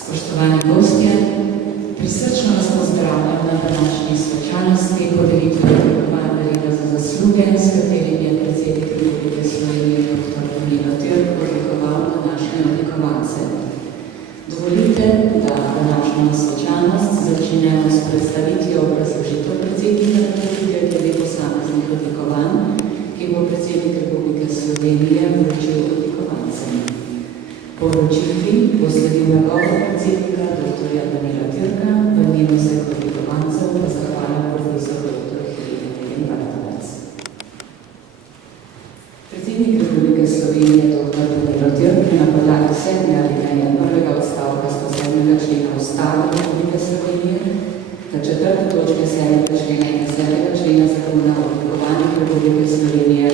Spoštovani gostje, prisrčno vas pozdravljam na današnji svečanosti podelitve odlikovanja reda za zasluge, s katerim je predsednik Republike Slovenije dr. Danilo Türk odlikoval današnje odlikovance. Dovolite, da današnjo svečanost začnemo s predstavitvijo obrazložitev predsednika Republike glede posameznih odlikovanj, ki bo predsednik Republike Slovenije vročil odlikovancem. Po vročitvi bo sledil nagovor predsednika dr. Danila Türka, v imenu vseh odlikovancev pa zahvala profesor dr. Helena Degenvartovec. Predsednik Republike Slovenije dr. Danilo Türk je na podlagi 7. alineja 1. odstavka 107. člena Ustave Republike Slovenije, na 4. točke 7. člena in 7. člena Zakona o odlikovanjih Republike Slovenije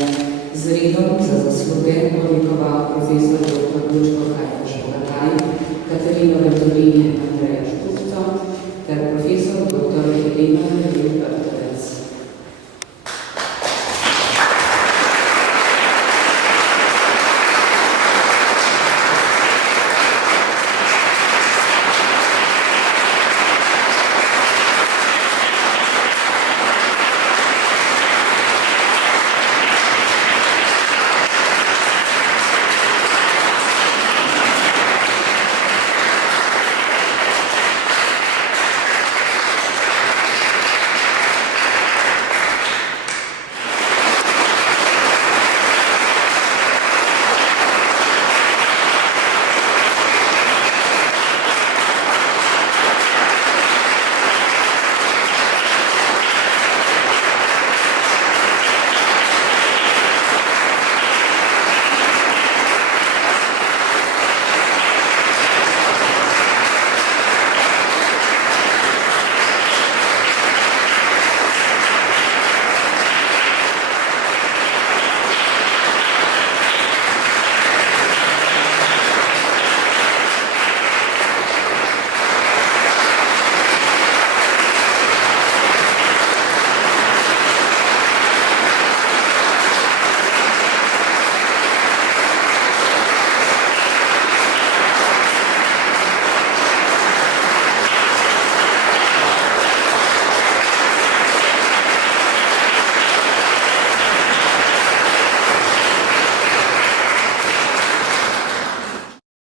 z redom za zasluge odlikoval profesor dr. Lučko Kaj